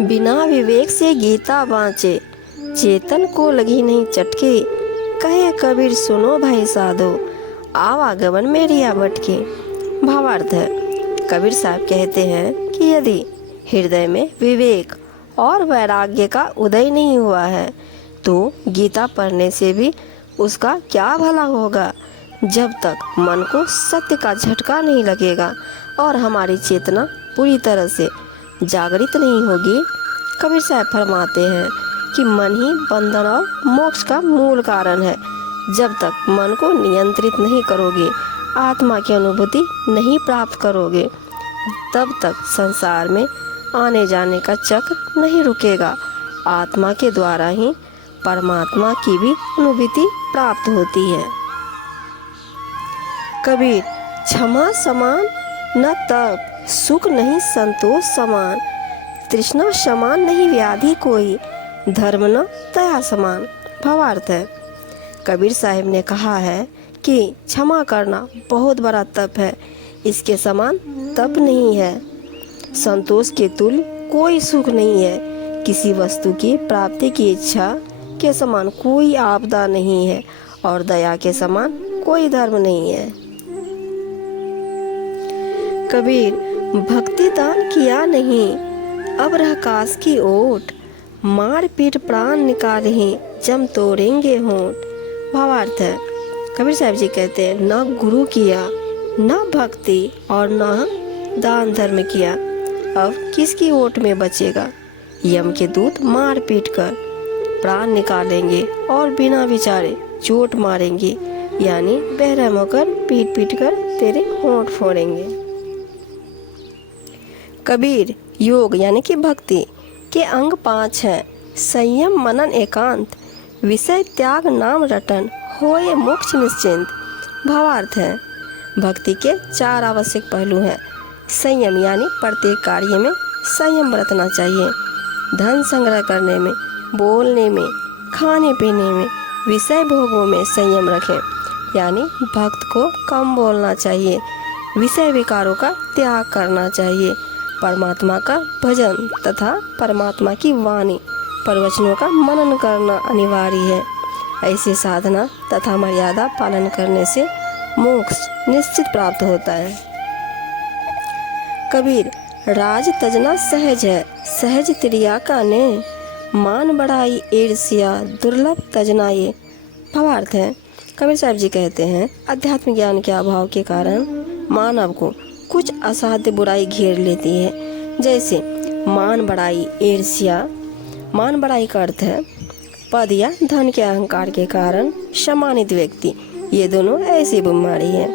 बिना विवेक से गीता बाँचे, चेतन को लगी नहीं चटके। कहे कबीर सुनो भाई साधो, आवागमन मेरिया भटके। भावार्थ है, कबीर साहब कहते हैं कि यदि हृदय में विवेक और वैराग्य का उदय नहीं हुआ है तो गीता पढ़ने से भी उसका क्या भला होगा। जब तक मन को सत्य का झटका नहीं लगेगा और हमारी चेतना पूरी तरह से जागृत नहीं होगी। कबीर साहब फरमाते हैं कि मन ही बंधन और मोक्ष का मूल कारण है। जब तक मन को नियंत्रित नहीं करोगे, आत्मा की अनुभूति नहीं प्राप्त करोगे, तब तक संसार में आने जाने का चक्र नहीं रुकेगा। आत्मा के द्वारा ही परमात्मा की भी अनुभूति प्राप्त होती है। कबीर क्षमा समान न तप, सुख नहीं संतोष समान। तृष्णा समान नहीं व्याधि कोई, धर्म न दया समान। भावार्थ है, कबीर साहब ने कहा है कि क्षमा करना बहुत बड़ा तप है, इसके समान तप नहीं है। संतोष के तुल्य कोई सुख नहीं है, किसी वस्तु की प्राप्ति की इच्छा के समान कोई आपदा नहीं है, और दया के समान कोई धर्म नहीं है। कबीर भक्ति दान किया नहीं, अब रह काश की ओट। मार पीट प्राण निकाले हैं, जम तोड़ेंगे होंठ। भावार्थ है, कबीर साहब जी कहते हैं न गुरु किया, न भक्ति और न दान धर्म किया, अब किसकी ओट में बचेगा। यम के दूत मार पीट कर प्राण निकालेंगे और बिना विचारे चोट मारेंगे, यानी बेरहम होकर पीट पीट कर तेरे होंठ फोड़ेंगे। कबीर योग यानी कि भक्ति के अंग 5 हैं। संयम मनन एकांत, विषय त्याग नाम रटन, होए मोक्ष निश्चिंत। भावार्थ है, भक्ति के 4 आवश्यक पहलू हैं। संयम यानी प्रत्येक कार्य में संयम बरतना चाहिए। धन संग्रह करने में, बोलने में, खाने पीने में, विषय भोगों में संयम रखें, यानी भक्त को कम बोलना चाहिए। विषय विकारों का त्याग करना चाहिए। परमात्मा का भजन तथा परमात्मा की वाणी प्रवचनों का मनन करना अनिवार्य है। ऐसे साधना तथा मर्यादा पालन करने से मोक्ष निश्चित प्राप्त होता है। कबीर राज तजना सहज है, सहज त्रिया का ने। मान बढ़ाई ईर्ष्या, दुर्लभ तजना ये। भावार्थ है, कबीर साहब जी कहते हैं अध्यात्म ज्ञान के अभाव के कारण मानव को कुछ असाध्य बुराई घेर लेती है। जैसे मान बढ़ाई ईर्ष्या, मान बढ़ाई का अर्थ है पद या धन के अहंकार के कारण सम्मानित व्यक्ति, ये दोनों ऐसी बीमारी है।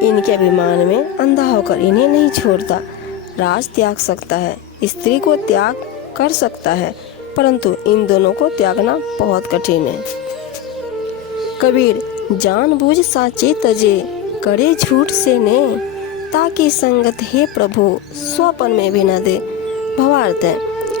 इनके अभिमान में अंधा होकर इन्हें नहीं छोड़ता। राज त्याग सकता है, स्त्री को त्याग कर सकता है, परंतु इन दोनों को त्यागना बहुत कठिन है। कबीर जानबूझ साचे तजे, करे झूठ से ने। ताकि संगत हे प्रभु, स्वपन में भी न दे। भावार्थ है,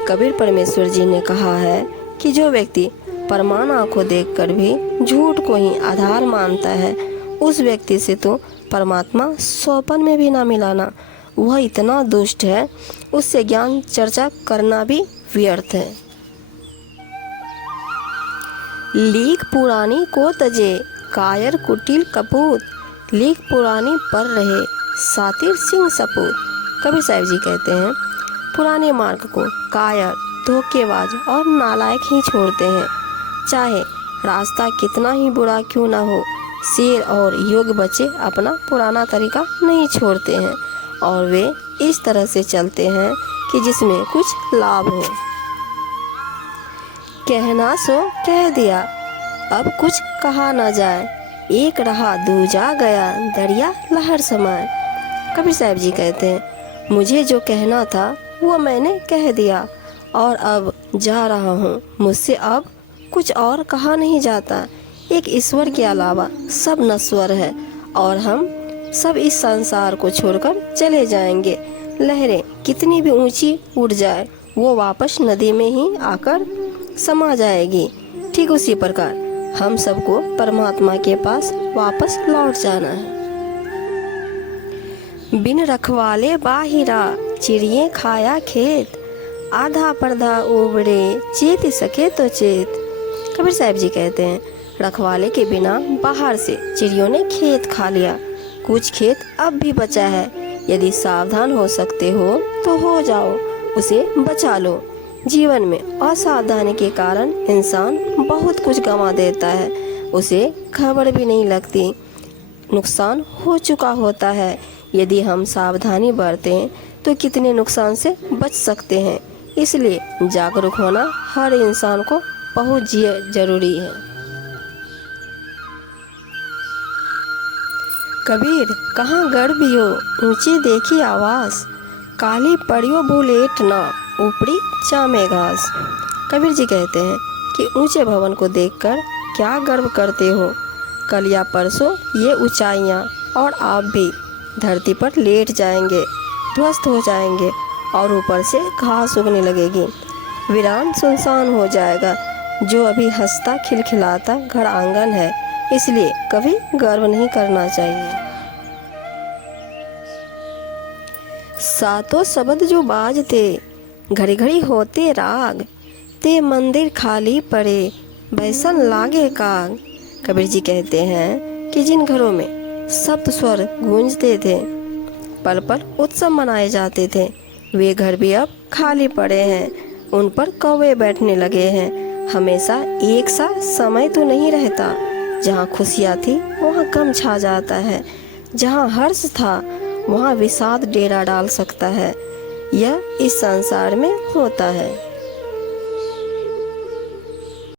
कबीर परमेश्वर जी ने कहा है कि जो व्यक्ति परमान आंखों देखकर भी झूठ को ही आधार मानता है, उस व्यक्ति से तो परमात्मा स्वपन में भी ना मिलाना। वह इतना दुष्ट है, उससे ज्ञान चर्चा करना भी व्यर्थ है। लीक पुरानी को तजे, कायर कुटिल कपूत। लीक पुरानी पर रहे, सातिर सिंह सपूत। कबीर साहब जी कहते हैं पुराने मार्ग को कायर, धोखेबाज और नालायक ही छोड़ते हैं। चाहे रास्ता कितना ही बुरा क्यों ना हो, शेर और योग बच्चे अपना पुराना तरीका नहीं छोड़ते हैं और वे इस तरह से चलते हैं कि जिसमें कुछ लाभ हो। कहना सो कह दिया, अब कुछ कहा ना जाए। एक रहा दूजा गया, दरिया लहर समाए। कबीर साहब जी कहते हैं मुझे जो कहना था वो मैंने कह दिया और अब जा रहा हूँ। मुझसे अब कुछ और कहा नहीं जाता। एक ईश्वर के अलावा सब नश्वर है और हम सब इस संसार को छोड़कर चले जाएंगे। लहरें कितनी भी ऊंची उड़ जाए, वो वापस नदी में ही आकर समा जाएगी। ठीक उसी प्रकार हम सबको परमात्मा के पास वापस लौट जाना है। बिन रखवाले बाहिरा, चिड़िए खाया खेत, आधा परधा उबड़े, चेत सके तो चेत। कबीर साहब जी कहते हैं, रखवाले के बिना बाहर से चिड़ियों ने खेत खा लिया, कुछ खेत अब भी बचा है। यदि सावधान हो सकते हो तो हो जाओ, उसे बचा लो। जीवन में असावधानी के कारण इंसान बहुत कुछ गंवा देता है, उसे खबर भी नहीं लगती, नुकसान हो चुका होता है। यदि हम सावधानी बरतें तो कितने नुकसान से बच सकते हैं। इसलिए जागरूक होना हर इंसान को बहुत जरूरी है। कबीर कहाँ गड़बियो ऊंची देखी आवास, काली पड़ियो भूलेट ना ऊपरी चामे घास। कबीर जी कहते हैं कि ऊंचे भवन को देखकर क्या गर्व करते हो, कल या परसों ये ऊंचाइयाँ और आप भी धरती पर लेट जाएंगे, ध्वस्त हो जाएंगे और ऊपर से घास उगने लगेगी। वीरान सुनसान हो जाएगा जो अभी हंसता खिलखिलाता घर आंगन है। इसलिए कभी गर्व नहीं करना चाहिए। सातों शब्द जो बाजते, घड़ी घड़ी होते राग, ते मंदिर खाली पड़े, बैसन लागे काग। कबीर जी कहते हैं कि जिन घरों में सप्त स्वर गूंजते थे, पल पल उत्सव मनाए जाते थे, वे घर भी अब खाली पड़े हैं, उन पर कौवे बैठने लगे हैं। हमेशा एक सा समय तो नहीं रहता, जहाँ खुशियाँ थी वहाँ गम छा जाता है, जहाँ हर्ष था वहाँ विषाद डेरा डाल सकता है। यह इस संसार में होता है।